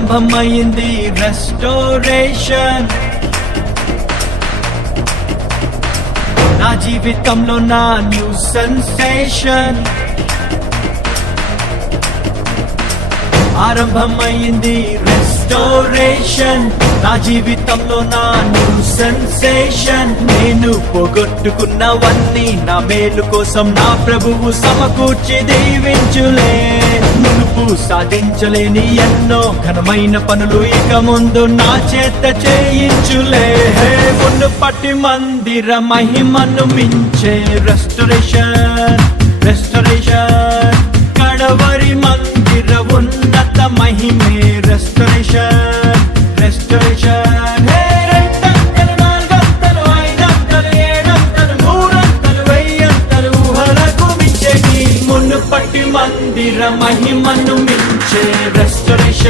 ప్రారంభమైంది రెస్టోరేషన్ నా జీవితంలో నా న్యూ సెన్సేషన్ ఆరంభమైంది రెస్టోరేషన్ నా జీవితంలో నా న్యూ సెన్సేషన్ నేను పోగొట్టుకున్నవన్నీ నా మేలు కోసం నా ప్రభువు సమకూర్చి దీవించులే. సాధించలేని ఎన్నో ఘనమైన పనులు ఇక ముందు నా చేత చేయించులే. హే మునుపటి మందిర మహిమను మించే రెస్టరేషన్ రెస్టరేషన్ కడవరి మందిర ఉన్నత మహిమే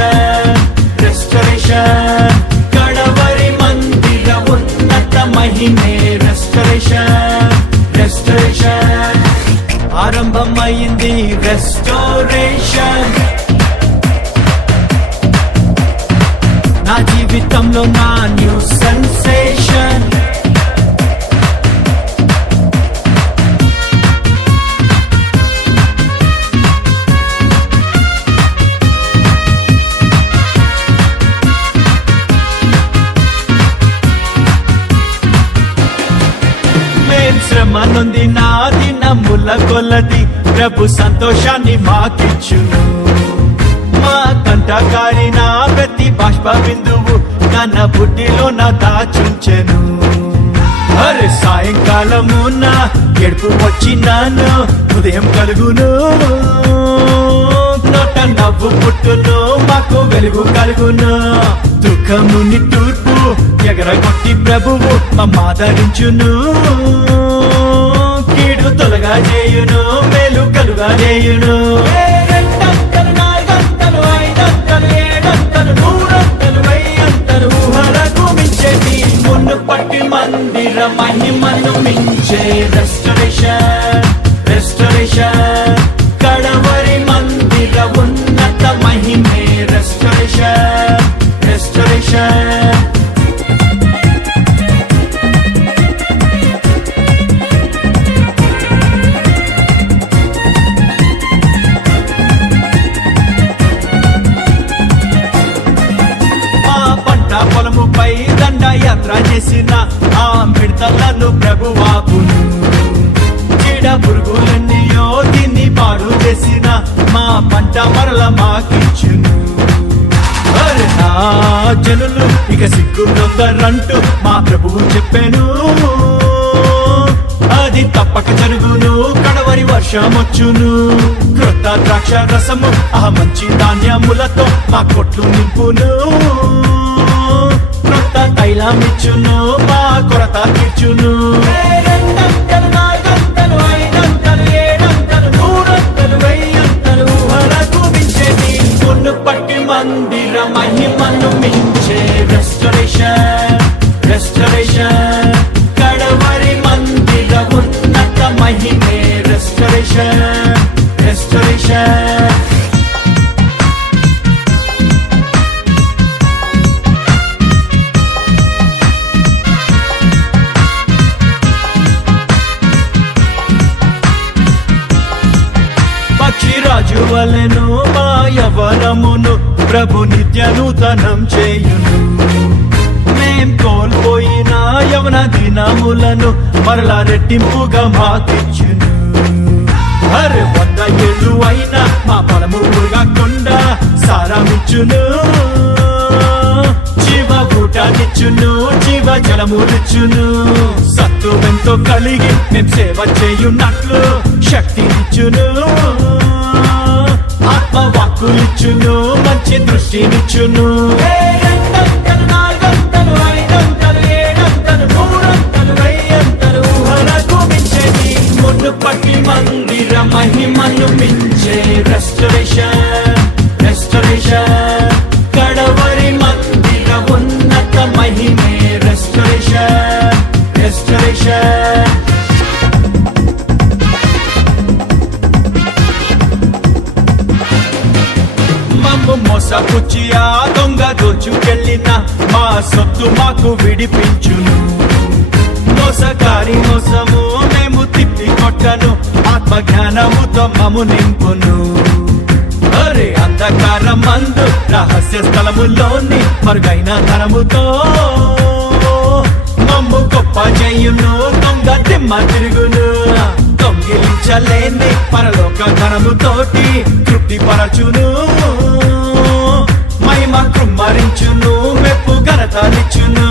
రెస్టోరేషన్ రెస్టోరేషన్ కడవరి మందిర ఉన్నత మహిమే. రెస్టోరేషన్ రెస్టోరేషన్ ఆరంభమైంది రెస్టోరేషన్ నా జీవితంలో నా న్యూ సెన్సేషన్ శ్రమ నా దినముల కొలది. ప్రభు సంతోషాన్ని మాకిచ్చును. మా కంటకారి నా ప్రతి బాష్ప బిందువు కన్న బుడ్డిలో నా దాచుంచెను. అరే సాయంకాలము నా ఎడుపు వచ్చినాను. ఉదయం కలుగును. నోట నవ్వు పుట్టును. మాకు వెలుగు కలుగును. దుఃఖము నిట్టూర్పు ఎగరగొట్టి ప్రభువు మమ్మాదరించును కీడు తొలగా చేయును మేలు కలుగా చేయును. ఏ మందిర మహిమను మించే రెస్టరేషన్ చీడ పురుగులన్నీయో తిని పాడు చేసిన మా పంట మరల మాకిచ్చును. జనులు ఇక సిగ్గుందంటూ మా ప్రభువు చెప్పాను. అది తప్పక జరుగును కడవరి వర్షం వచ్చును క్రొత్త ద్రాక్ష రసము ఆ మంచి ధాన్యములతో మా కొట్లు నింపును. క్రొత్త తైలమిచ్చును మా కొరత తీర్చును. రెస్టరేషన్ వలెను మా యవనమును ప్రభు నిత్య నూతనం చేయును. మేం కోల్పోయిన యవన దినములను మరలా రెట్టింపుగా మాకిచ్చును. అరే వంద ఏళ్ళు అయినా మా పలముగా కొండ సారమిచ్చును. జీవ ఊటానిచ్చును జీవ జలములిచ్చును. సత్తువెంతో కలిగి మేం సేవ చేయున్నట్లు శక్తినిచ్చును. ఆత్మ వాక్కులిచ్చును మంచి దృష్టినిచ్చును. సొత్తు మాకు విడిపించును. మోసకారి మోసము మేము తిప్పి కొట్టను. ఆత్మ జ్ఞానముతో మము నింపును. అరే అంధకారం మందు రహస్య స్థలములోని మరుగైన ధనముతో మమ్ము గొప్ప చేయును దొంగ దిమ్మ తిరుగును. దొంగిలించలేని పరలోక ధనముతోటి తృప్తి పరచును మహిమ కృమ్మరించును మెప్పు ఘనతనిచ్చును.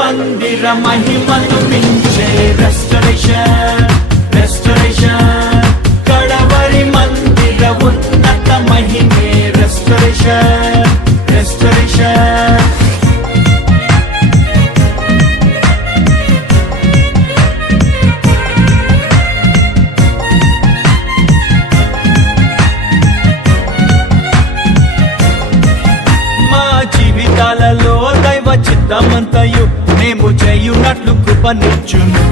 మందిర మహిమను మించే రెస్టరేషన్ రెస్టరేషన్ కడవరి మందిర ఉన్నత మహిమే రెస్టరేషన్ దైవ మేము చేయునట్లు కృపనిచ్చును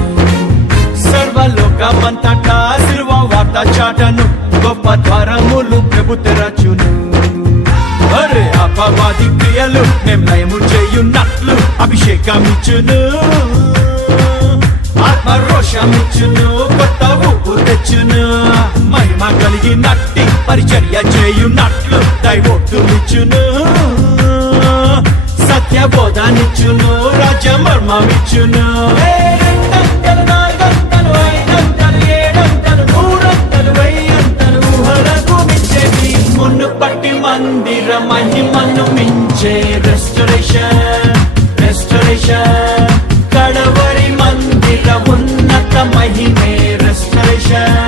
సర్వలోకమంతటా శిల్వ వార్త చాటను గొప్ప ద్వారములు ప్రభు తెరచును. అరే అపవాది క్రియలు మేము నయము చేయున్నట్లు అభిషేకమిచ్చును. ఆత్మరోషమిచ్చును కొత్త ఊపు తెచ్చును. మహిమ కలిగినట్టి పరిచర్య చేయున్నట్లు దైవోక్తులిచ్చును. సత్య బోధానిచ్చును మున్ను పట్టి మందిర మహిమను మించే రెస్టరేషన్ రెస్టరేషన్ కడవరి మందిర ఉన్నత మహిమే రెస్టరేషన్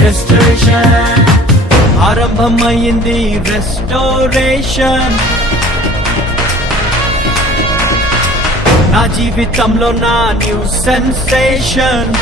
రెస్టరేషన్ ఆరంభమైంది రెస్టోరేషన్ నా జీవితంలో నా న్యూ సెన్సేషన్.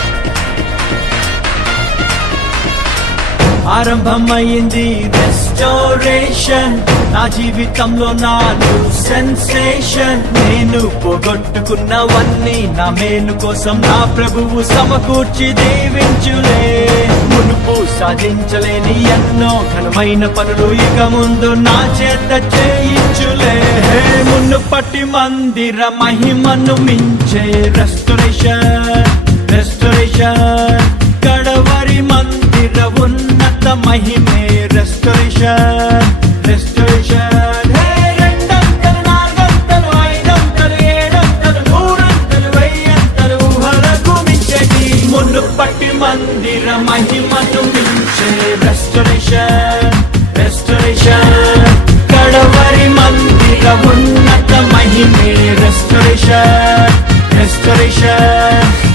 ఆరంభమైంది రెస్టోరేషన్ నా జీవితంలో నా న్యూ సెన్సేషన్ నేను పోగొట్టుకున్నవన్నీ నా మేలు కోసం నా ప్రభువు సమకూర్చి దీవించులే. మునుపు సాధించలేని ఎన్నో ఘనమైన పనులు ఇక ముందు నా చేత చేయించులే. మునుపటి మందిర మహిమను మించే రెస్టోరేషన్ రెస్టరేషన్ మందిర మహిమను మించే రెస్టరేషన్ రెస్టరేషన్ కడవరి మందిర ఉన్నత మహిమే రెస్టరేషన్ రెస్టరేషన్